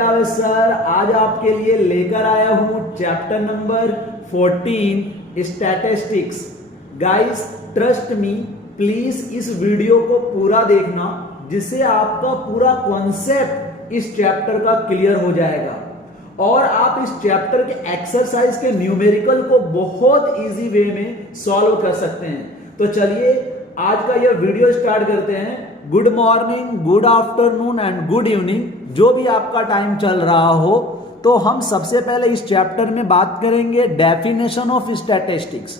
Javed sir आज आपके लिए लेकर आया हूं chapter number 14 statistics. Guys trust me, please इस वीडियो को पूरा देखना जिससे आपका पूरा कॉन्सेप्ट इस चैप्टर का क्लियर हो जाएगा और आप इस चैप्टर के एक्सरसाइज के न्यूमेरिकल को बहुत इजी वे में सॉल्व कर सकते हैं। तो चलिए आज का यह वीडियो स्टार्ट करते हैं। Good morning, good afternoon and good evening, जो भी आपका टाइम चल रहा हो। तो हम सबसे पहले इस चैप्टर में बात करेंगे डेफिनेशन ऑफ स्टैटिस्टिक्स।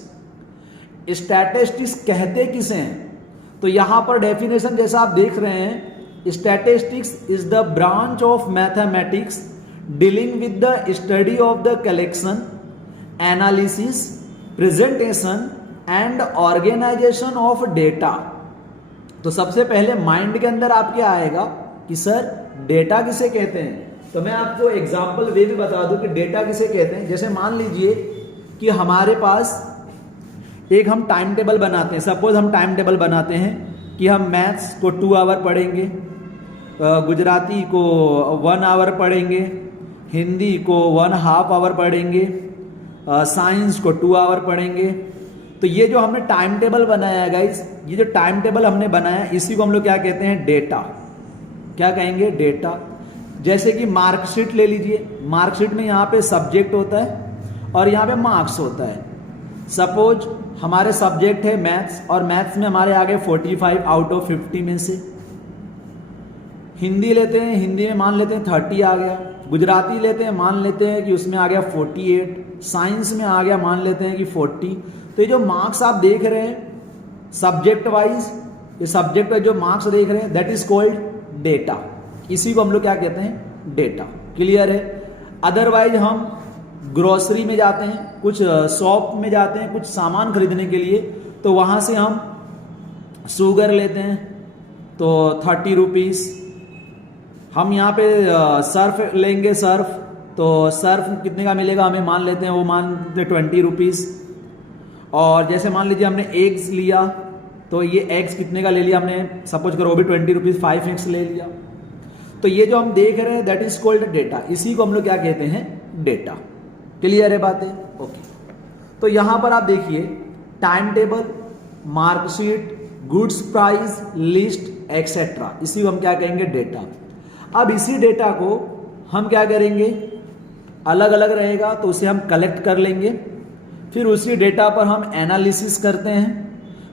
स्टैटिस्टिक्स कहते किसे हैं? तो यहां पर डेफिनेशन जैसा आप देख रहे हैं, statistics is the branch of mathematics dealing with the study of the collection, analysis, presentation and organization of data. तो सबसे पहले माइंड के अंदर आपके आएगा कि सर डेटा किसे कहते हैं। तो मैं आपको एग्जांपल वे में बता दूं कि डेटा किसे कहते हैं। जैसे मान लीजिए कि हमारे पास एक हम टाइम टेबल बनाते हैं। सपोज हम टाइम टेबल बनाते हैं कि हम मैथ्स को 2 आवर पढ़ेंगे, गुजराती को 1 आवर पढ़ेंगे, हिंदी को 1.5 आवर पढ़ेंगे, साइंस को 2 आवर पढ़ेंगे। तो ये जो हमने टाइम टेबल बनाया है गाइस, ये जो टाइम टेबल हमने बनाया इसी को हम लोग क्या कहते हैं? डेटा। क्या कहेंगे? डेटा। जैसे कि मार्कशीट ले लीजिए, मार्कशीट में यहाँ पे सब्जेक्ट होता है और यहाँ पे मार्क्स होता है। सपोज हमारे सब्जेक्ट है मैथ्स और मैथ्स में हमारे आगे 45 आउट ऑफ 50 में से। हिंदी लेते हैं, हिंदी में मान लेते हैं 30 आ गया। गुजराती लेते हैं, मान लेते हैं कि उसमें आ गया 48। साइंस में आ गया, मान लेते हैं कि 40। तो ये जो मार्क्स आप देख रहे हैं सब्जेक्ट वाइज, ये सब्जेक्ट जो मार्क्स देख रहे हैं दैट इज कॉल्ड डेटा। इसी को हम लोग क्या कहते हैं? डेटा। क्लियर है? अदरवाइज हम ग्रोसरी में जाते हैं, कुछ शॉप में जाते हैं कुछ सामान खरीदने के लिए, तो वहां से हम शुगर लेते हैं तो 30 रुपीज। हम यहाँ पे सर्फ लेंगे, सर्फ तो सर्फ कितने का मिलेगा हमें? मान लेते हैं वो मान लेते 20 रुपीज। और जैसे मान लीजिए हमने एग्स लिया तो ये एग्स कितने का ले लिया हमने? सपोज करो वो भी 20 रुपीज, 5 एग्स ले लिया। तो ये जो हम देख रहे हैं दैट इज कॉल्ड डेटा। इसी को हम लोग क्या कहते हैं? डेटा। क्लियर है बातें? ओके। तो यहां पर आप देखिए time table, marksheet, goods price list etcetera, इसी को हम क्या कहेंगे? डेटा। अब इसी डेटा को हम क्या करेंगे? अलग अलग रहेगा तो उसे हम कलेक्ट कर लेंगे, फिर उसी डेटा पर हम एनालिसिस करते हैं,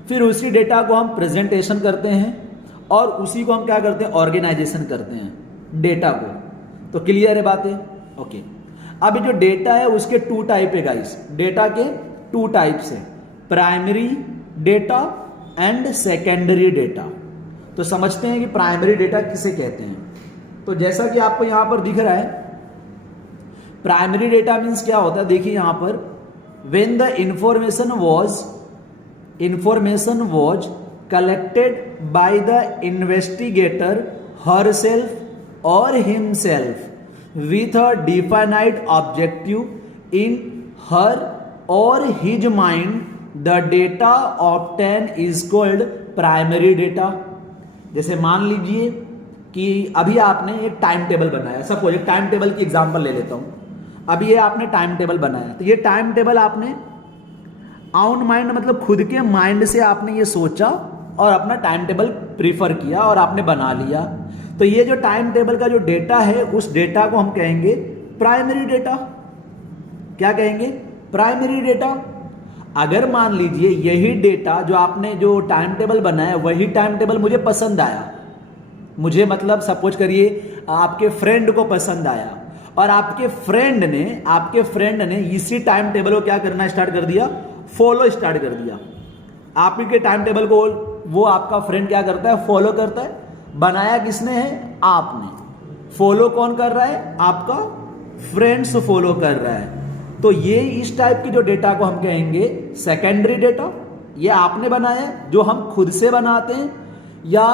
फिर उसी डेटा को हम प्रेजेंटेशन करते हैं और उसी को हम क्या करते हैं? ऑर्गेनाइजेशन करते हैं डेटा को। तो क्लियर है बातें? ओके। अब ये जो डेटा है उसके 2 टाइप है गाइस। डेटा के 2 टाइप्स है, primary data and secondary data. तो समझते हैं कि प्राइमरी डेटा किसे कहते हैं। तो जैसा कि आपको यहां पर दिख रहा है, प्राइमरी डेटा मीन्स क्या होता है? देखिए यहां पर when the information was collected by the investigator herself or himself with a definite objective in her or his mind, the data obtained is called primary data। जैसे मान लीजिए कि अभी आपने एक टाइम टेबल बनाया, सपोज एक टाइम टेबल की एग्जांपल ले लेता हूं। अभी ये आपने टाइम टेबल बनाया, तो ये टाइम टेबल आपने ऑन माइंड मतलब खुद के माइंड से आपने ये सोचा और अपना टाइम टेबल प्रीफर किया और आपने बना लिया। तो ये जो टाइम टेबल का जो डेटा है उस डेटा को हम कहेंगे प्राइमरी डेटा। क्या कहेंगे? Primary data. अगर मान लीजिए यही डेटा जो आपने जो टाइम टेबल बनाया वही टाइम टेबल मुझे पसंद आया, मुझे मतलब सपोज करिए आपके फ्रेंड को पसंद आया और आपके फ्रेंड ने इसी टाइम टेबल को क्या करना स्टार्ट कर दिया? फॉलो स्टार्ट कर दिया। आप ही के टाइम टेबल को वो आपका फ्रेंड क्या करता है? फॉलो करता है। बनाया किसने है? आपने। फॉलो कौन कर रहा है? आपका फ्रेंड्स फॉलो कर रहा है। तो ये इस टाइप की जो डेटा को हम कहेंगे सेकेंडरी डेटा। ये आपने बनाया है, जो हम खुद से बनाते हैं या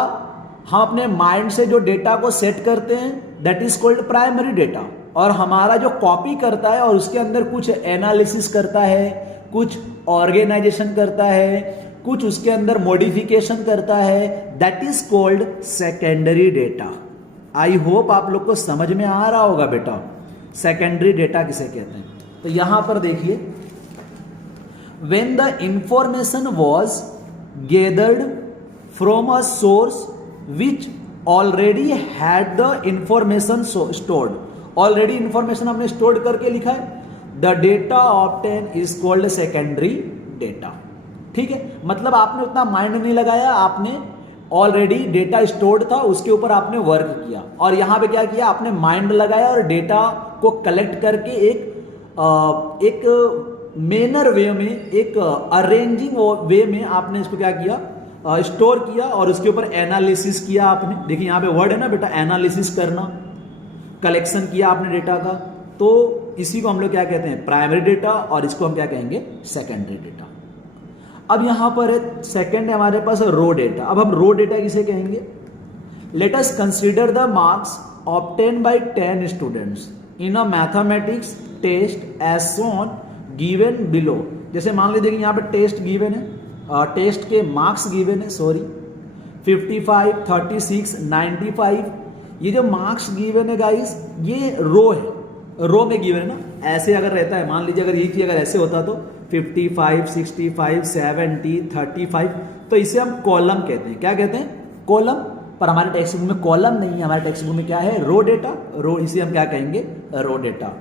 हम अपने माइंड से जो डेटा को सेट करते हैं that is called primary data. और हमारा जो कॉपी करता है और उसके अंदर कुछ एनालिसिस करता है, कुछ ऑर्गेनाइजेशन करता है, कुछ उसके अंदर मॉडिफिकेशन करता है, that is called secondary data. I hope आप लोग को समझ में आ रहा होगा बेटा सेकेंडरी डेटा किसे कहते हैं। तो यहां पर देखिए, when the information was gathered from a source which already had the information stored, already information हमने स्टोर करके लिखा है, the data obtain is called secondary data. ठीक है, मतलब आपने उतना माइंड नहीं लगाया, आपने ऑलरेडी डेटा स्टोर्ड था, उसके ऊपर आपने वर्क किया, और यहां पे क्या किया, आपने माइंड लगाया और डेटा को कलेक्ट करके एक मेनर वे में, एक अरेंजिंग वे में आपने इसको क्या किया, स्टोर किया, और उसके ऊपर एनालिसिस किया आपने। देखिए यहां पे वर्ड है ना बेटा, एनालिसिस करना, कलेक्शन किया आपने डेटा का, तो इसी को हम लोग क्या कहते हैं, प्राइमरी डेटा, और इसको हम क्या कहेंगे, सेकेंडरी डेटा। अब यहां पर है सेकेंड है हमारे पास रो डेटा। अब हम रो डेटा किसे कहेंगे, let us consider the marks obtain by 10 students in a mathematics test as shown given below. जैसे मान लीजिए यहां पे टेस्ट गिवन है, टेस्ट के मार्क्स गिवन है, 55, 36, 95, ये जो मार्क्स गिवन है गाइस, ये रो है, रो में गिवन है ना। ऐसे अगर रहता है, मान लीजिए अगर ये चीज अगर ऐसे होता तो 55, 65, 70, 35, तो इसे हम कॉलम कहते हैं। क्या कहते हैं, कॉलम। पर हमारे टेक्स्ट बुक में कॉलम नहीं है, हमारे टेक्स्ट बुक में क्या है, रो डेटा, रो, इसे हम क्या कहेंगे, raw data.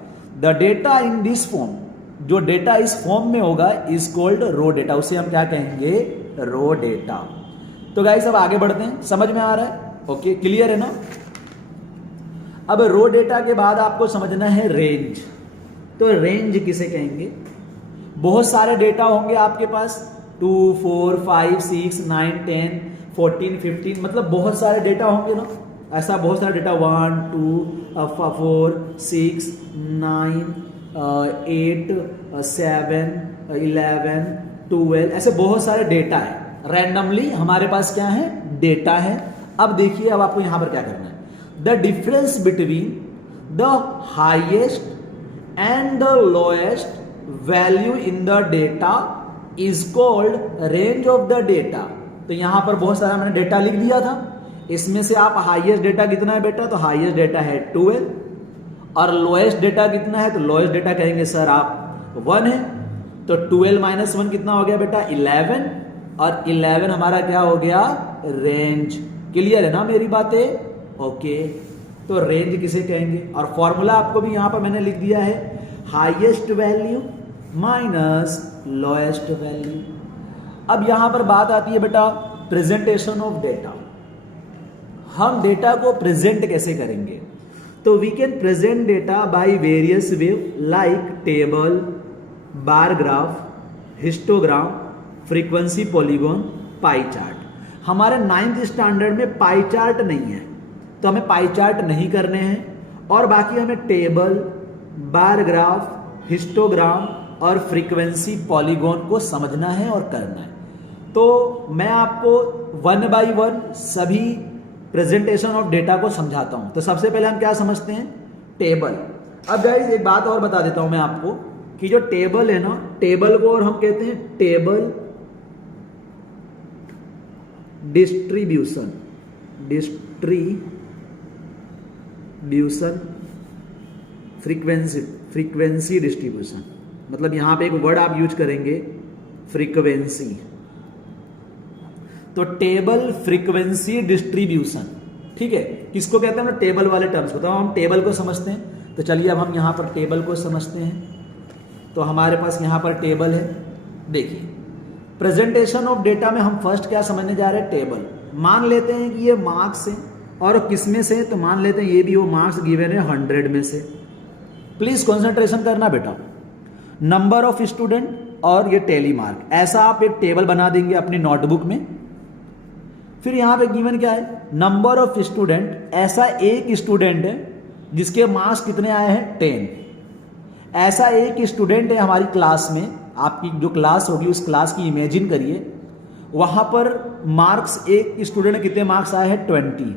The data in this form, जो डेटा इस फॉर्म में होगा इज कॉल्ड रो डेटा, उसे हम क्या कहेंगे, रो डेटा। तो गाइस अब आगे बढ़ते हैं, समझ में आ रहा है, ओके, क्लियर है ना। अब रो डेटा के बाद आपको समझना है रेंज। तो रेंज किसे कहेंगे, बहुत सारे डेटा होंगे आपके पास, 2, 4, 5, 6, 9, 10, 14, 15, मतलब बहुत सारे डेटा होंगे ना। ऐसा बहुत सारे डेटा 1, 2, 4, 6, 9, 8, 7, 11, 12, ऐसे बहुत सारे डेटा है। रैंडमली हमारे पास क्या है, डेटा है। अब देखिए, अब आपको यहां पर क्या करना है, the difference between the highest and the lowest value in the data is called range of the data. तो यहां पर बहुत सारा मैंने डेटा लिख दिया था, इसमें से आप हाईएस्ट डेटा कितना है बेटा, तो हाईएस्ट डेटा है 12, और लोएस्ट डेटा कितना है, तो लोएस्ट डेटा कहेंगे सर आप 1 है। तो 12 माइनस 1 कितना हो गया बेटा, 11, और 11 हमारा क्या हो गया, रेंज। क्लियर है ना मेरी बातें, ओके। तो रेंज किसे कहेंगे, और फॉर्मूला आपको भी यहां पर मैंने लिख दिया है, highest value minus lowest value. अब यहां पर बात आती है बेटा प्रेजेंटेशन ऑफ डेटा। हम डेटा को प्रेजेंट कैसे करेंगे, तो we can present data by various way like table, bar graph, histogram, frequency polygon, pie chart. हमारे 9th स्टैंडर्ड में पाई चार्ट नहीं है, तो हमें पाई चार्ट नहीं करने हैं, और बाकी हमें टेबल, बार ग्राफ, हिस्टोग्राम और फ्रीक्वेंसी पॉलीगॉन को समझना है और करना है। तो मैं आपको 1 by 1 सभी प्रेजेंटेशन ऑफ डेटा को समझाता हूं। तो सबसे पहले हम क्या समझते हैं, टेबल। अब गाइस एक बात और बता देता हूं मैं आपको कि जो टेबल है ना, टेबल को और हम कहते हैं टेबल डिस्ट्रीब्यूशन, फ्रीक्वेंसी डिस्ट्रीब्यूशन, मतलब यहां पे एक वर्ड आप यूज करेंगे फ्रीक्वेंसी। तो टेबल फ्रीक्वेंसी डिस्ट्रीब्यूशन, ठीक है, किसको कहते हैं, टेबल वाले टर्म्स को। तो हम टेबल को समझते हैं, तो चलिए अब हम यहां पर टेबल को समझते हैं। तो हमारे पास यहां पर टेबल है। देखिए प्रेजेंटेशन ऑफ डेटा में हम फर्स्ट क्या समझने जा रहे हैं, टेबल। मान लेते हैं कि ये मार्क्स है, और किस में से, तो मान लेते हैं ये भी वो मार्क्स गिवन है 100 में से। प्लीज कंसंट्रेशन करना बेटा, नंबर ऑफ स्टूडेंट और ये टेली मार्क, ऐसा आप एक टेबल बना देंगे अपनी नोटबुक में। फिर यहां पे गिवन क्या है, नंबर ऑफ स्टूडेंट, ऐसा एक स्टूडेंट है जिसके मार्क्स कितने आए हैं, 10। ऐसा एक स्टूडेंट है हमारी क्लास में, आपकी जो क्लास होगी उस क्लास की इमेजिन करिए, वहां पर मार्क्स एक स्टूडेंट कितने मार्क्स आए हैं, 20।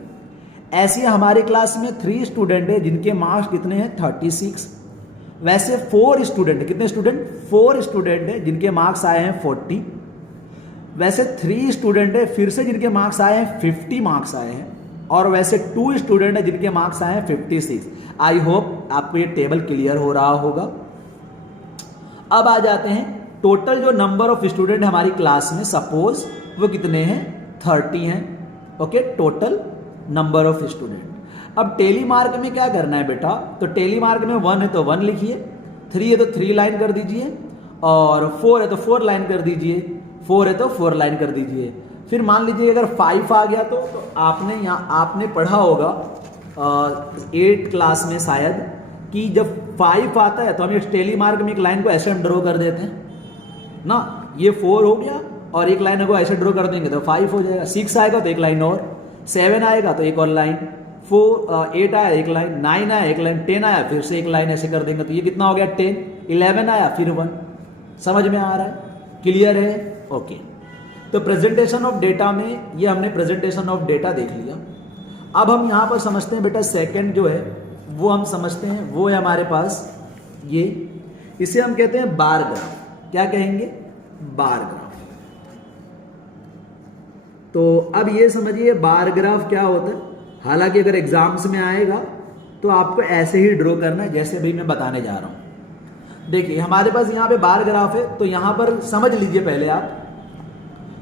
ऐसे हमारे क्लास में 3 स्टूडेंट है जिनके मार्क्स कितने हैं, 36। वैसे 4 स्टूडेंट, कितने स्टूडेंट, 4 स्टूडेंट है जिनके मार्क्स आए हैं 40। वैसे 3 स्टूडेंट है फिर से जिनके मार्क्स आए हैं 50 मार्क्स आए हैं। और वैसे 2 स्टूडेंट है जिनके मार्क्स आए हैं 56। आई होप आपको ये टेबल क्लियर हो रहा होगा। अब आ जाते हैं टोटल जो नंबर ऑफ स्टूडेंट हमारी क्लास में, सपोज वो कितने हैं, 30 हैं। Okay, total number of student. अब टेली मार्क में क्या करना है बेटा, तो टेली मार्क में 1 है तो 1 लिखिए, 3 है तो 3 लाइन कर दीजिए, और 4 है तो 4 लाइन कर दीजिए, 4 है तो 4 लाइन कर दीजिए। फिर मान लीजिए अगर 5 आ गया तो आपने पढ़ा होगा 8 क्लास में शायद, कि जब 5 आता है तो हम इस टेली मार्क में एक लाइन को ऐसे हम ड्रॉ कर देते हैं ना, ये 4 हो गया और एक लाइन को ऐसे ड्रॉ कर देंगे तो 5 हो जाएगा। 6 आएगा तो एक लाइन और, 7 आएगा तो एक और लाइन, 8 आया एक लाइन, 9 आया एक लाइन, 10 आया फिर से एक लाइन, ऐसे कर देंगे तो ये कितना हो गया 10, 11 आया फिर 1। समझ में आ रहा है, क्लियर है? ओके, तो प्रेजेंटेशन ऑफ डेटा में ये हमने प्रेजेंटेशन ऑफ डेटा देख लिया। अब हम यहाँ पर समझते हैं बेटा सेकंड जो है वो हम समझते हैं, वो है हमारे पास ये, इसे हम कहते हैं बार ग्राफ। क्या कहेंगे? Bar graph. तो अब ये समझिए बार ग्राफ क्या होता है। हालांकि अगर एग्जाम्स में आएगा तो आपको ऐसे ही ड्रॉ करना है जैसे अभी मैं बताने जा रहा हूं। देखिए हमारे पास यहाँ पे बार ग्राफ है, तो यहां पर समझ लीजिए पहले आप,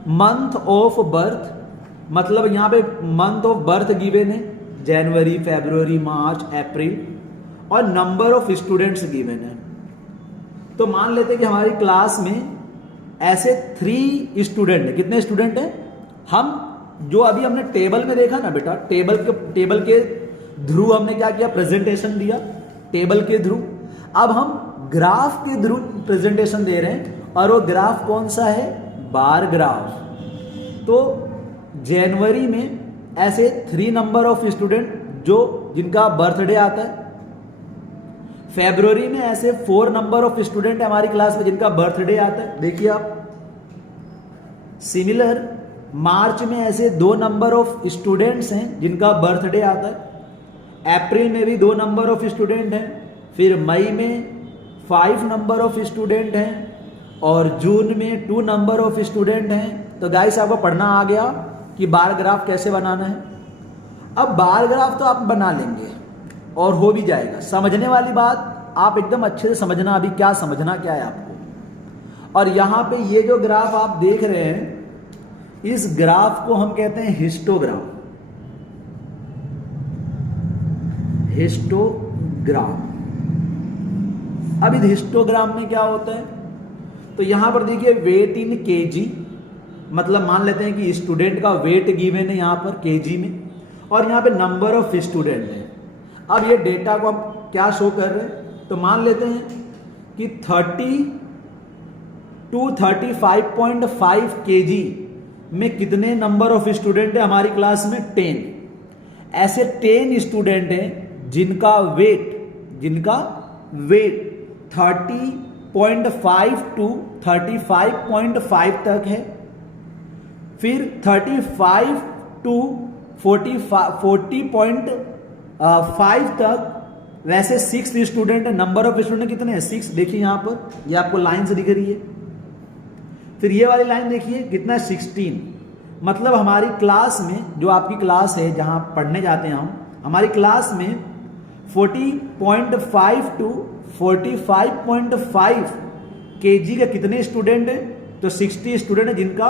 मंथ ऑफ बर्थ, मतलब यहां पे मंथ ऑफ बर्थ गिवन है, जनवरी, फरवरी, मार्च, अप्रैल, और नंबर ऑफ स्टूडेंट्स गिवन है। तो मान लेते हैं कि हमारी क्लास में ऐसे 3 स्टूडेंट है। कितने स्टूडेंट हैं? हम जो अभी हमने टेबल में देखा ना बेटा, टेबल के थ्रू हमने क्या किया, प्रेजेंटेशन दिया टेबल के थ्रू। अब हम ग्राफ के थ्रू प्रेजेंटेशन दे रहे हैं, और वो ग्राफ कौन सा है? Bar graph. तो जनवरी में ऐसे 3 नंबर ऑफ स्टूडेंट जो जिनका बर्थडे आता है, फरवरी में ऐसे 4 नंबर ऑफ स्टूडेंट है हमारी क्लास में जिनका बर्थडे आता है, देखिए आप। सिमिलर मार्च में ऐसे 2 नंबर ऑफ स्टूडेंट्स हैं जिनका बर्थडे आता है, अप्रैल में भी 2 नंबर ऑफ स्टूडेंट हैं, फिर मई में 5 नंबर ऑफ स्टूडेंट हैं, और जून में 2 नंबर ऑफ स्टूडेंट हैं। तो गाइस आपको पढ़ना आ गया कि बार ग्राफ कैसे बनाना है। अब बार ग्राफ तो आप बना लेंगे और हो भी जाएगा। समझने वाली बात आप एकदम अच्छे से समझना, अभी क्या समझना क्या है आपको। और यहां पे ये जो ग्राफ आप देख रहे हैं, इस ग्राफ को हम कहते हैं हिस्टोग्राम। हिस्टोग्राम। अब इस हिस्टोग्राम में क्या होता है, तो यहां पर देखिए वेट इन केजी, मतलब मान लेते हैं कि स्टूडेंट का वेट गिवन है यहां पर केजी में, और यहां पे नंबर ऑफ स्टूडेंट है। अब ये डेटा को हम क्या शो कर रहे हैं, तो मान लेते हैं कि 30 to 35.5 kg में कितने नंबर ऑफ स्टूडेंट है हमारी क्लास में? 10। ऐसे 10 स्टूडेंट हैं जिनका वेट 30.5 to 35.5 तक है। फिर 35 to 40.5 तक वैसे 6 स्टूडेंट है। नंबर ऑफ स्टूडेंट कितने हैं? 6। देखिए यहां पर, ये आपको लाइन से दिख रही है। फिर ये वाली लाइन देखिए कितना है? 16। मतलब हमारी क्लास में, जो आपकी क्लास है जहां पढ़ने जाते हैं हम, हमारी क्लास में 40.5 to 45.5 kg का कितने स्टूडेंट है? तो 60 स्टूडेंट है जिनका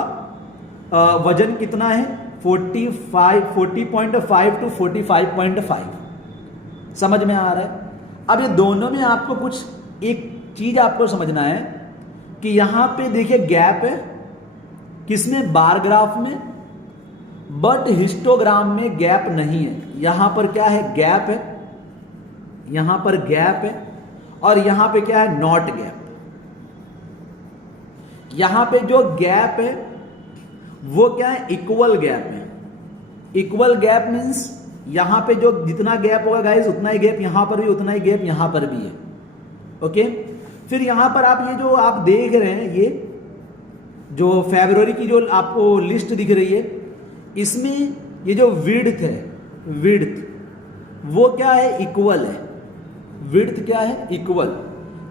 वजन कितना है? 40.5 to 45.5। समझ में आ रहा है? अब ये दोनों में आपको कुछ एक चीज आपको समझना है कि यहां पे देखिए गैप है, किसमें? बार ग्राफ में। बट हिस्टोग्राम में गैप नहीं है। यहां पर क्या है? गैप है। यहां पर गैप है, और यहां पे क्या है? Not gap. यहां पे जो गैप है वो क्या है? इक्वल गैप है। इक्वल गैप मीन्स यहां पे जो जितना गैप होगा गाइस उतना ही गैप यहां पर भी, उतना ही गैप यहां पर भी है। ओके। फिर यहां पर आप ये जो आप देख रहे हैं, ये जो फरवरी की जो आपको लिस्ट दिख रही है, इसमें ये जो विड्थ है, विड्थ वो क्या है? इक्वल है। विड्थ क्या है? इक्वल।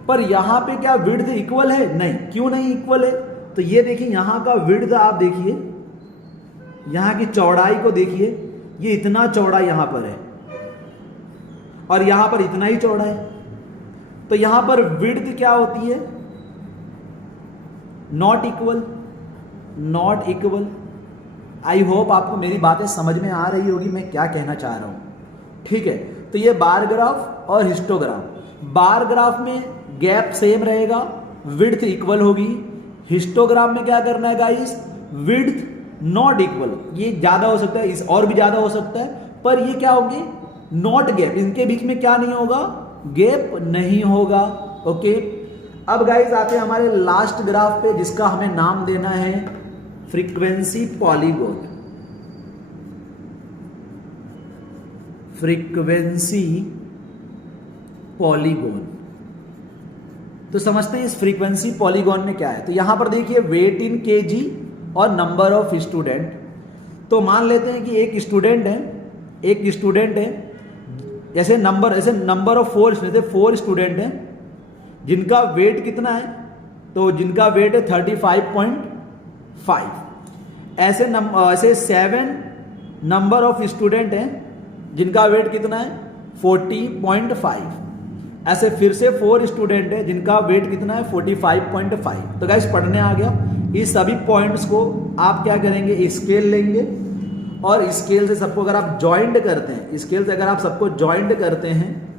पर यहां पे क्या विड्थ इक्वल है? नहीं। क्यों नहीं इक्वल है? तो ये देखिए यहां का विड्थ आप देखिए, यहां की चौड़ाई को देखिए, ये इतना चौड़ा यहां पर है और यहां पर इतना ही चौड़ा है, तो यहां पर विड्थ क्या होती है? Not equal, not equal. I hope आपको मेरी बातें समझ में आ रही होगी मैं क्या कहना चाह रहा हूं। ठीक है, तो ये बार ग्राफ और हिस्टोग्राम। बार ग्राफ में गैप सेम रहेगा, विड्थ इक्वल होगी। हिस्टोग्राम में क्या करना है गाइस? विड्थ नॉट इक्वल, ये ज्यादा हो सकता है, इस और भी ज्यादा हो सकता है, पर ये क्या होंगे? नॉट गैप, इनके बीच में क्या नहीं होगा? गैप नहीं होगा। ओके, अब गाइस आते हैं हमारे लास्ट ग्राफ पे, जिसका हमें नाम देना है फ्रीक्वेंसी पॉलीगॉन। फ्रीक्वेंसी पॉलीगॉन, तो समझते हैं इस फ्रीक्वेंसी पॉलीगॉन में क्या है। तो यहां पर देखिए वेट इन केजी और नंबर ऑफ स्टूडेंट। तो मान लेते हैं कि एक स्टूडेंट है, ऐसे नंबर ऑफ 4 स्टूडेंट हैं जिनका वेट कितना है? तो जिनका वेट है 35.5। ऐसे 7 नंबर ऑफ स्टूडेंट हैं जिनका वेट कितना है? 40.5। ऐसे फिर से 4 स्टूडेंट है जिनका वेट कितना है? 45.5। तो गाइस पढ़ने आ गया। इस सभी पॉइंट्स को आप क्या करेंगे? स्केल लेंगे और स्केल से सबको अगर आप ज्वाइंट करते हैं, स्केल से अगर आप सबको ज्वाइंट करते हैं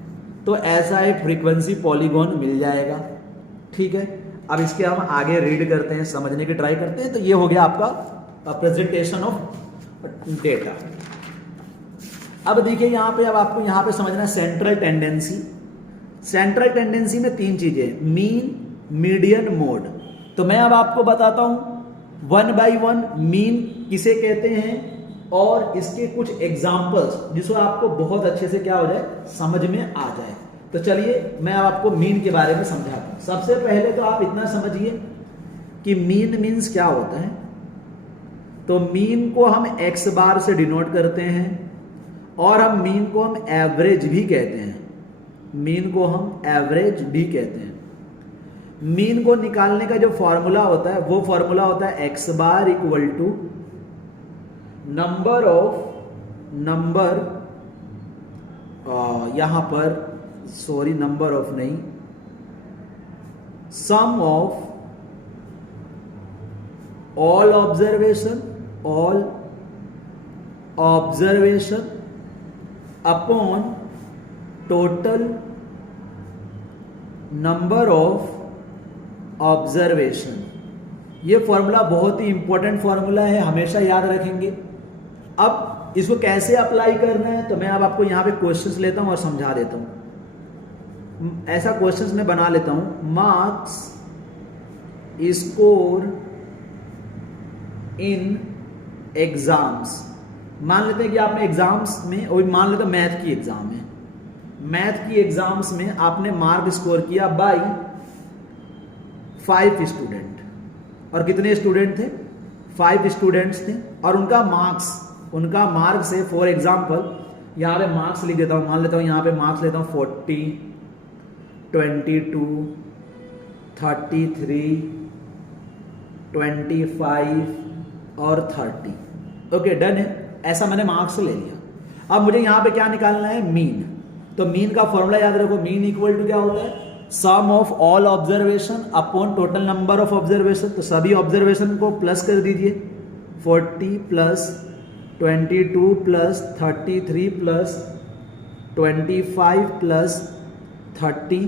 तो ऐसा एक फ्रीक्वेंसी पॉलीगॉन मिल जाएगा। ठीक है, अब इसके हम आगे रीड करते हैं, समझने की ट्राई करते हैं। तो ये हो गया आपका प्रेजेंटेशन ऑफ डेटा। अब देखिए यहां पे, अब आपको यहां पे समझना है सेंट्रल टेंडेंसी। सेंट्रल टेंडेंसी में 3 चीजें, मीन, मीडियन, मोड। तो मैं अब आपको बताता हूं 1 बाय 1 मीन किसे कहते हैं और इसके कुछ एग्जांपल्स, जिसको आपको बहुत अच्छे से क्या हो जाए? समझ में आ जाए। तो चलिए मैं अब आपको मीन के बारे में समझाता हूं। सबसे पहले तो आप इतना समझिए कि मीन मीन्स क्या होता है। तो मीन को हम एक्स बार से डिनोट करते हैं और हम मीन को हम एवरेज भी कहते हैं। मीन को हम एवरेज भी कहते हैं। मीन को निकालने का जो फॉर्मूला होता है वो फॉर्मूला होता है x bar equal to number यहां पर नंबर ऑफ नहीं, sum of all observation upon total number of observation. ये फॉर्मूला बहुत ही इंपॉर्टेंट फॉर्मूला है, हमेशा याद रखेंगे। अब इसको कैसे अप्लाई करना है तो मैं अब आपको यहां पे क्वेश्चंस लेता हूं और समझा देता हूं। ऐसा क्वेश्चंस मैं बना लेता हूं, मार्क्स स्कोर इन एग्जाम्स। मान लेते हैं कि आपने एग्जाम्स में, और मान लेते हैं मैथ की एग्जाम है, मैथ की एग्जाम्स में आपने मार्क स्कोर किया बाय 5 स्टूडेंट। और कितने स्टूडेंट थे? 5 स्टूडेंट्स थे और उनका मार्क्स है, फॉर एग्जाम्पल यहां पे मार्क्स लिख देता हूं, मान लेता हूं यहां पे मार्क्स लेता हूं 40, 22, 33, 25 और 30। ओके, डन है। ऐसा मैंने मार्क्स ले लिया। अब मुझे यहां पे क्या निकालना है? मीन। तो मीन का फॉर्मूला याद रखो, मीन इक्वल टू क्या होता है? Sum of all observation upon total number of observation. तो सभी ऑब्जर्वेशन को प्लस कर दीजिए, 40 plus 22 plus 33 plus 25 plus 30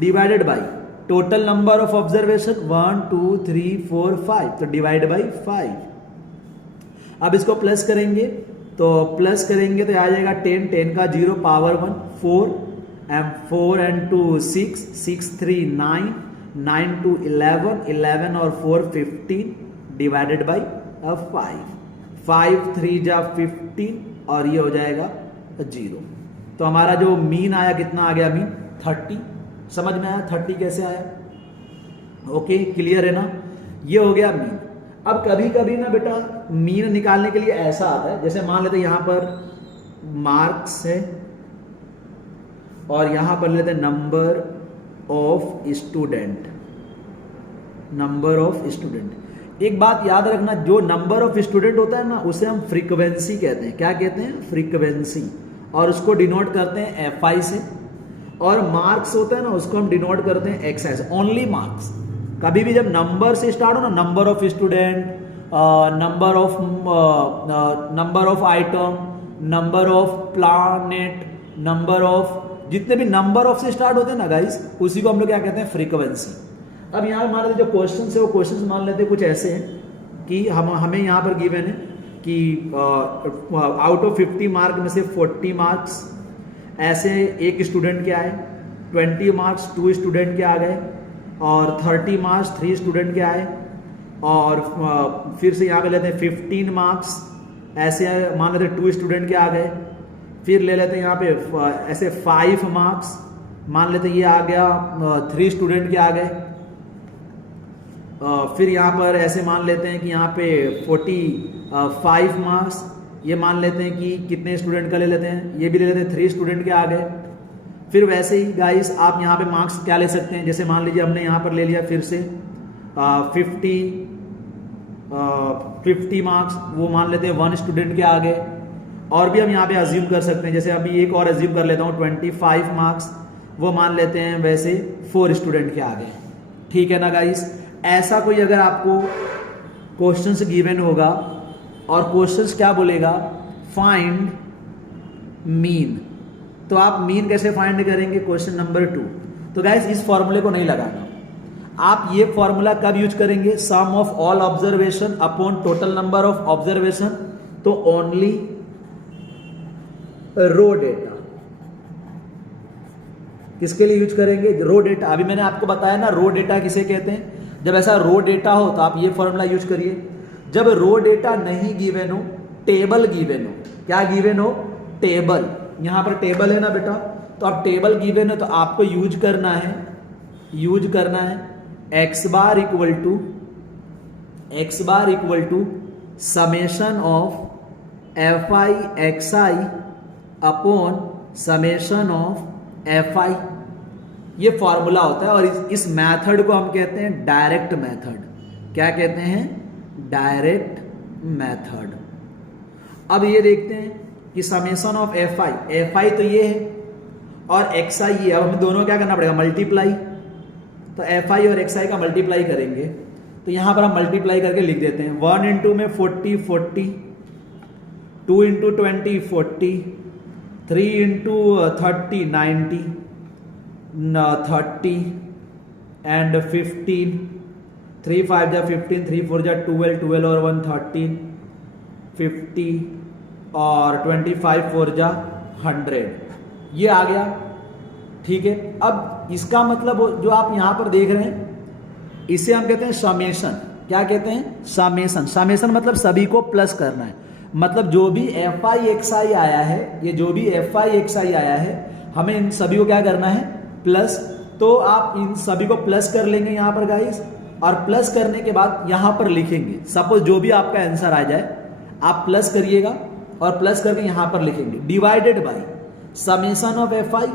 divided by total number of observation 1 2 3 4 5, तो डिवाइड बाई 5। अब इसको प्लस करेंगे तो प्लस करेंगे तो आ जाएगा 10, 10 का 0 पावर 1, 4 and 2 6, 6 3 9, 9 2 11, 11 और 4 15 डिवाइडेड बाई 5, 5 3 जा 15 और ये हो जाएगा 0। तो हमारा जो मीन आया, कितना आ गया मीन? 30। समझ में आया 30 कैसे आया? ओके, क्लियर है ना? ये हो गया मीन। अब कभी कभी ना बेटा मीन निकालने के लिए ऐसा आता है, जैसे मान लेते यहां पर मार्क्स है और यहां पर लेते नंबर ऑफ स्टूडेंट। एक बात याद रखना, जो नंबर ऑफ स्टूडेंट होता है ना उसे हम फ्रीक्वेंसी कहते हैं। क्या कहते हैं? फ्रीक्वेंसी। और उसको डिनोट करते हैं FI से। और मार्क्स होता है ना उसको हम डिनोट करते हैं XI से। Only marks. कभी भी जब नंबर से स्टार्ट हो ना, number of student, number of item, number of planet, number of, जितने भी नंबर ऑफ से स्टार्ट होते हैं ना गाइस, उसी को हम लोग क्या कहते हैं? फ्रीक्वेंसी। अब यहाँ मान लेते जो क्वेश्चन है वो क्वेश्चन मान लेते कुछ ऐसे हैं कि हमें यहाँ पर गिवन है कि आउट ऑफ 50 मार्क में से 40 मार्क्स ऐसे एक स्टूडेंट के आए, 20 मार्क्स 2 स्टूडेंट के आ गए, और 30 मार्क्स 3 स्टूडेंट के आए, और फिर से यहाँ पे लेते हैं 15 मार्क्स ऐसे मान लेते 2 स्टूडेंट के आ गए, फिर ले लेते हैं यहाँ पे ऐसे 5 मार्क्स मान लेते ये आ गया 3 स्टूडेंट के आ गए। फिर यहाँ पर ऐसे मान लेते हैं कि यहाँ पे 45 मार्क्स, ये मान लेते हैं कि कितने स्टूडेंट का ले लेते हैं, ये भी ले लेते हैं 3 स्टूडेंट के आ गए। फिर वैसे ही गाइस आप यहाँ पे मार्क्स क्या ले सकते हैं, जैसे मान लीजिए हमने यहाँ पर ले लिया फिर से 50 मार्क्स, वो मान लेते हैं 1 स्टूडेंट के आ गए। और भी हम यहाँ पे अज्यूम कर सकते हैं, जैसे अभी एक और अज्यूम कर लेता हूँ 25 मार्क्स, वो मान लेते हैं वैसे 4 स्टूडेंट के आ गए। ठीक है ना गाइस? ऐसा कोई अगर आपको क्वेश्चंस गिवन होगा और क्वेश्चंस क्या बोलेगा? फाइंड मीन, तो आप मीन कैसे फाइंड करेंगे? Question number 2। तो गाइस इस फॉर्मूले को नहीं लगाना, आप ये फॉर्मूला कब यूज करेंगे? Sum of all observation upon total number of observation, तो ओनली रो डेटा। किसके लिए यूज करेंगे? Raw data. अभी मैंने आपको बताया ना रो डेटा किसे कहते हैं। जब ऐसा रो डेटा हो तो आप ये फॉर्मूला यूज करिए। जब रो डेटा नहीं गिवन हो, टेबल गिवन हो, क्या गिवन हो? टेबल। यहां पर टेबल है ना बेटा, तो आप टेबल गिवन है तो आपको यूज करना है x bar equal to summation of FI XI upon summation of FI। ये फॉर्मूला होता है और इस मेथड को हम कहते हैं डायरेक्ट मेथड। क्या कहते हैं? Direct method. अब ये देखते हैं कि समेशन ऑफ FI तो ये है और XI ये। अब हमें दोनों क्या करना पड़ेगा? मल्टीप्लाई। तो FI और XI का मल्टीप्लाई करेंगे, तो यहां पर हम मल्टीप्लाई करके लिख देते हैं 1 इंटू में 40, 2 इंटू 20 40, 3 इंटू 30 90, 30 एंड 15, 3 5 जा 15, 3 4 जा 12, 12 और 1 13, 50 और 25 4 जा 100। ये आ गया। ठीक है। अब इसका मतलब जो आप यहां पर देख रहे हैं इसे हम कहते हैं समेशन। क्या कहते हैं? समेशन। समेशन मतलब सभी को प्लस करना है। मतलब जो भी FI XI आया है, ये जो भी FI XI आया है, हमें इन सभी को क्या करना है? प्लस। तो आप इन सभी को प्लस कर लेंगे यहां पर गाइस, और प्लस करने के बाद यहां पर लिखेंगे। सपोज जो भी आपका आंसर आ जाए आप प्लस करिएगा और प्लस करके यहां पर लिखेंगे divided by summation of FI।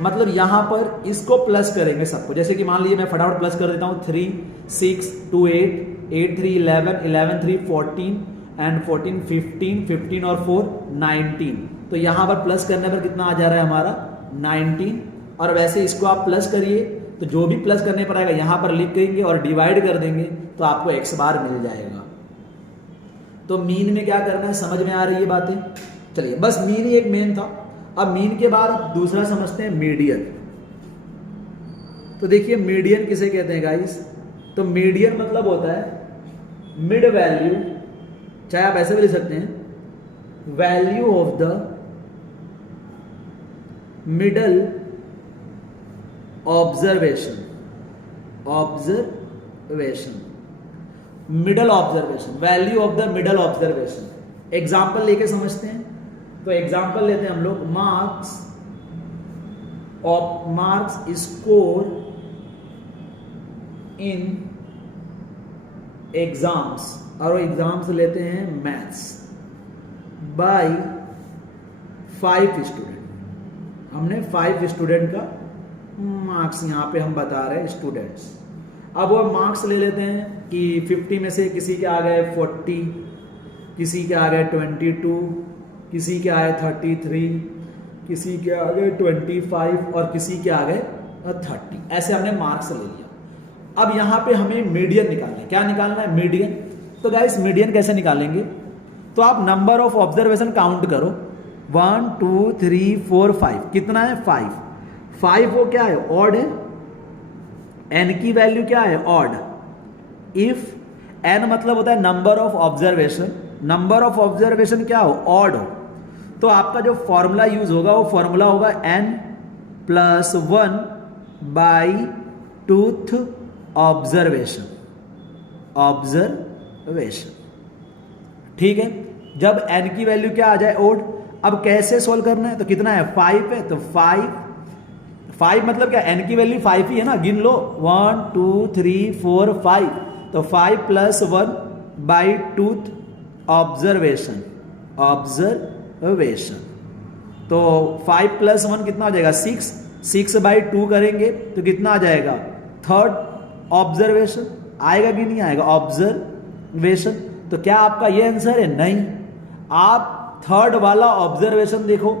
मतलब यहां पर इसको प्लस करेंगे सबको। जैसे कि मान लीजिए मैं फटाफट प्लस कर देता हूं 3 6 2 8 8 3 11 11 3 14 एंड 14 15 15 और 4 19। तो यहां पर प्लस करने पर कितना आ जा रहा है हमारा? 19। और वैसे इसको आप प्लस करिए तो जो भी प्लस करने पर आएगा यहां पर लिख देंगे और डिवाइड कर देंगे तो आपको x बार मिल जाएगा। तो मीन में क्या करना है? समझ में आ रही है बातें? चलिए, बस मीन ही एक मेन था। अब मीन के बाद दूसरा समझते हैं मीडियन। तो देखिए मीडियन किसे कहते हैं गाइस? तो मीडियन मतलब होता है मिड वैल्यू, चाहे आप ऐसे भी लिख सकते हैं, value of the middle observation. Middle observation, value of the middle observation. Example लेके समझते हैं। तो एग्जाम्पल लेते हैं हम लोग, मार्क्स स्कोर इन एग्जाम्स, और एग्जाम्स लेते हैं मैथ्स बाय 5 स्टूडेंट। हमने 5 स्टूडेंट का मार्क्स यहां पे हम बता रहे हैं स्टूडेंट्स। अब वो मार्क्स ले लेते हैं कि 50 में से किसी के आ गए 40, किसी के आ गए 22, किसी के आए 33, किसी के आ गए 25 और किसी के आ गए 30। ऐसे हमने मार्क्स ले लिया। अब यहाँ पे हमें मीडियन निकालना है। क्या निकालना है? मीडियन। तो गाइस मीडियन कैसे निकालेंगे? तो आप नंबर ऑफ ऑब्जर्वेशन काउंट करो, 1 2 3 4 5। कितना है? 5 वो क्या है? ऑड है। एन की वैल्यू क्या है? ऑड। इफ एन मतलब होता है number of observation, number of observation क्या हो? ऑड हो। तो आपका जो फॉर्मूला यूज होगा वो फॉर्मूला होगा n + 1 बाई टूथ ऑब्जर्वेशन। ठीक है। जब n की वैल्यू क्या आ जाए? ओड। अब कैसे सोल्व करना है? तो कितना है? 5 है। तो 5 मतलब क्या? n की वैल्यू 5 ही है ना, गिन लो, 1 2 3 4 5। तो 5 + 1 बाई टूथ ऑब्जर्वेशन। तो 5 + 1 कितना हो जाएगा? 6/2 करेंगे तो कितना आ जाएगा? Third observation. आएगा कि नहीं आएगा? ऑब्जर्वेशन। तो क्या आपका ये आंसर है? नहीं। आप थर्ड वाला ऑब्जर्वेशन देखो,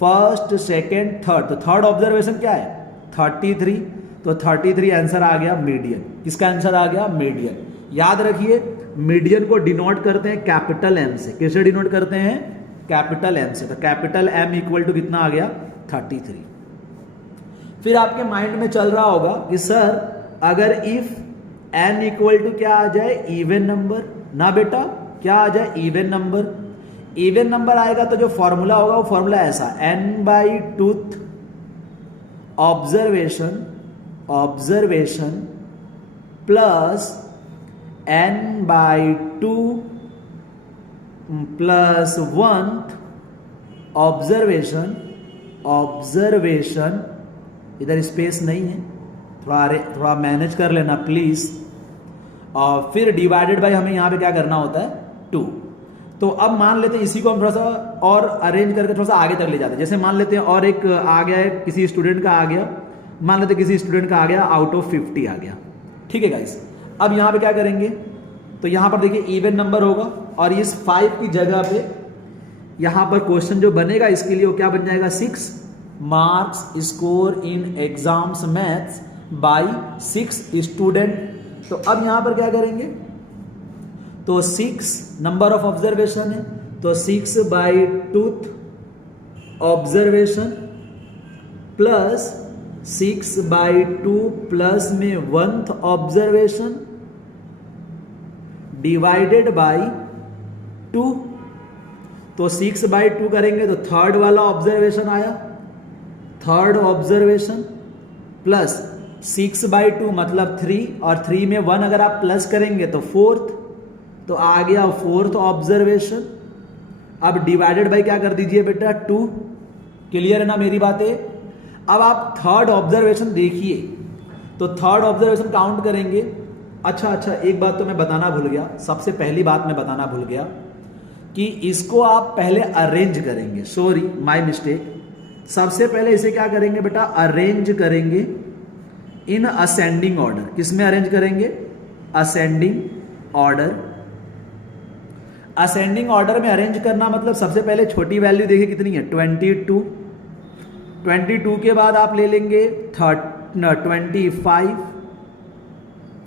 फर्स्ट सेकेंड थर्ड। तो थर्ड ऑब्जर्वेशन क्या है? 33। तो 33 आंसर आ गया मीडियन। किसका आंसर आ गया? मीडियन। याद रखिए मीडियन को डिनोट करते हैं कैपिटल एम से। किससे डिनोट करते हैं? कैपिटल एम से। तो कैपिटल एम इक्वल टू कितना आ गया? 33। फिर आपके माइंड में चल रहा होगा कि सर अगर इफ एन इक्वल टू क्या आ जाए? Even number. ना बेटा, क्या आ जाए? Even number. इवन नंबर आएगा तो जो फॉर्मूला होगा वो फॉर्मूला ऐसा, n by tooth observation plus n by 2 plus 1 observation. इधर स्पेस नहीं है, थोड़ा मैनेज कर लेना प्लीज। और फिर डिवाइडेड बाय हमें यहां पे क्या करना होता है? 2। तो अब मान लेते हैं इसी को हम थोड़ा सा और अरेंज करके थोड़ा सा आगे तक ले जाते हैं। जैसे मान लेते हैं और एक आ गया है, किसी स्टूडेंट का आ गया, मान लेते हैं किसी स्टूडेंट का आ गया आउट ऑफ 50 आ गया। ठीक है गाइस, अब यहां पे क्या करेंगे? तो यहां पर देखिए इवन नंबर होगा और इस 5 की जगह पे यहां पर क्वेश्चन जो बनेगा इसके लिए वो क्या बन जाएगा? 6 marks score in exams maths by 6 student. तो अब यहां पर क्या करेंगे? तो 6 नंबर ऑफ ऑब्जर्वेशन है, तो 6 by tooth observation plus 6 by 2 plus में 1th ऑब्जर्वेशन डिवाइडेड बाई 2। तो 6 बाई 2 करेंगे तो थर्ड वाला ऑब्जर्वेशन आया, थर्ड ऑब्जर्वेशन प्लस 6 बाई 2 मतलब 3 और 3 में 1 अगर आप प्लस करेंगे तो 4th, तो आ गया 4th ऑब्जर्वेशन। अब डिवाइडेड बाई क्या कर दीजिए बेटा? 2। क्लियर है ना मेरी बातें? अब आप थर्ड ऑब्जर्वेशन देखिए, तो थर्ड ऑब्जर्वेशन काउंट करेंगे। अच्छा, एक बात तो मैं बताना भूल गया, सबसे पहली बात मैं बताना भूल गया कि इसको आप पहले अरेंज करेंगे। Sorry, my mistake. सबसे पहले इसे क्या करेंगे बेटा? अरेंज करेंगे इन असेंडिंग ऑर्डर। किसमें अरेंज करेंगे? Ascending order. असेंडिंग ऑर्डर में अरेंज करना मतलब सबसे पहले छोटी वैल्यू देखिए कितनी है? 22। 22 के बाद आप ले लेंगे 25,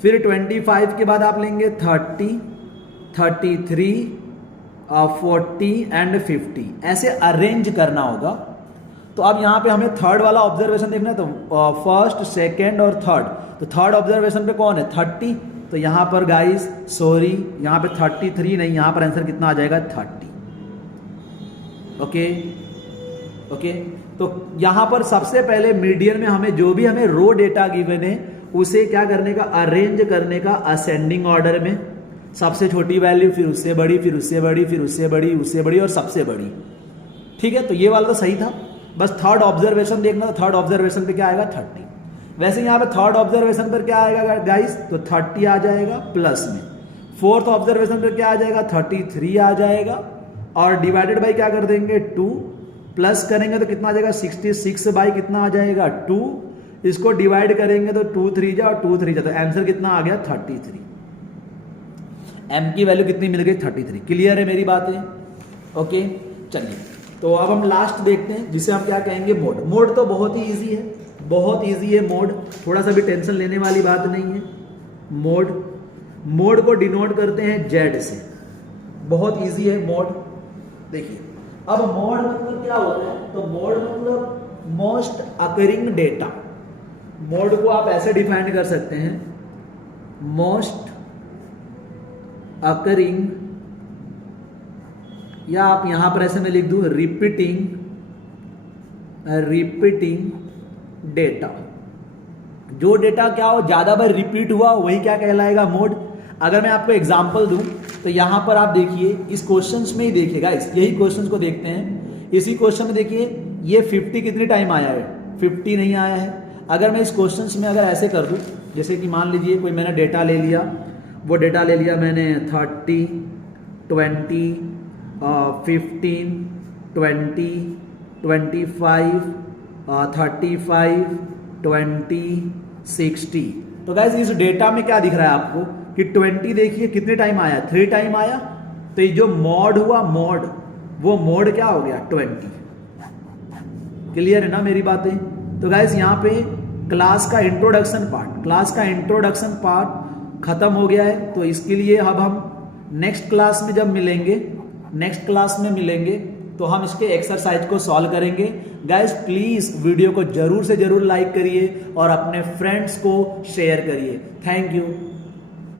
फिर 25 के बाद आप लेंगे 30, 33, 40 एंड 50। ऐसे अरेंज करना होगा। तो अब यहां पे हमें थर्ड वाला ऑब्जर्वेशन देखना है, तो फर्स्ट सेकेंड और थर्ड। तो थर्ड ऑब्जर्वेशन पे कौन है? 30। तो यहां पर गाइस सॉरी, यहां पे 33 नहीं, यहां पर आंसर कितना आ जाएगा? 30। ओके। तो यहां पर सबसे पहले मीडियन में हमें जो भी हमें रो डेटा गिवन है उसे क्या करने का? अरेंज करने का असेंडिंग ऑर्डर में। सबसे छोटी वैल्यू, फिर उससे बड़ी, फिर उससे बड़ी, फिर उससे बड़ी, उससे बड़ी और सबसे बड़ी। ठीक है, तो ये वाला तो सही था, बस थर्ड ऑब्जर्वेशन देखना। तो थर्ड ऑब्जर्वेशन पे क्या आएगा? 30। वैसे यहां पे थर्ड ऑब्जर्वेशन पर क्या आएगा गाइस? तो 30 आ जाएगा प्लस में। फोर्थ ऑब्जर्वेशन पर क्या आ जाएगा? 33 आ जाएगा और डिवाइडेड बाई क्या कर देंगे? 2 प्लस करेंगे तो कितना आ जाएगा? 66 बाई कितना आ जाएगा? 2। इसको डिवाइड करेंगे तो 2 3 जा और 2 3 जा, तो आंसर कितना आ गया? 33। m की वैल्यू कितनी मिल गई 33। क्लियर है मेरी बात है? ओके चलिए, तो अब हम लास्ट देखते हैं जिसे हम क्या कहेंगे मोड। मोड तो बहुत ही इजी है, बहुत इजी है मोड, थोड़ा सा भी टेंशन लेने वाली बात नहीं है। मोड को डिनोट करते हैं जेड से, बहुत इजी है मोड। देखिए अब मोड मतलब क्या होता है, तो मोड मतलब मोस्ट अकरिंग डेटा। मोड को आप ऐसे डिफाइन कर सकते हैं, मोस्ट अकरिंग, या आप यहां पर ऐसे में लिख दूं रिपीटिंग डेटा। जो डेटा क्या हो ज्यादा बार रिपीट हुआ वही क्या कहलाएगा मोड। अगर मैं आपको एग्जांपल दूं तो यहां पर आप देखिए इस क्वेश्चंस में ही देखिएगा, यही क्वेश्चंस को देखते हैं। इसी क्वेश्चन में देखिए ये 50 कितनी टाइम आया है, 50 नहीं आया है। अगर मैं इस क्वेश्चंस में अगर ऐसे कर दूं, जैसे कि मान लीजिए कोई मैंने डेटा ले लिया, वो डेटा ले लिया मैंने 30, 20, 15, 20, 25, 35, 20, 60। तो गाइस इस डेटा में क्या दिख रहा है आपको कि 20 देखिए कितने टाइम आया, 3 टाइम आया। तो ये जो मॉड हुआ मोड, वो मोड क्या हो गया 20। क्लियर है ना मेरी बातें? तो गाइस यहाँ पे क्लास का इंट्रोडक्शन पार्ट खत्म हो गया है। तो इसके लिए अब हम नेक्स्ट क्लास में जब मिलेंगे तो हम इसके एक्सरसाइज को सॉल्व करेंगे। गाइस प्लीज वीडियो को जरूर से जरूर लाइक करिए और अपने फ्रेंड्स को शेयर करिए। Thank you.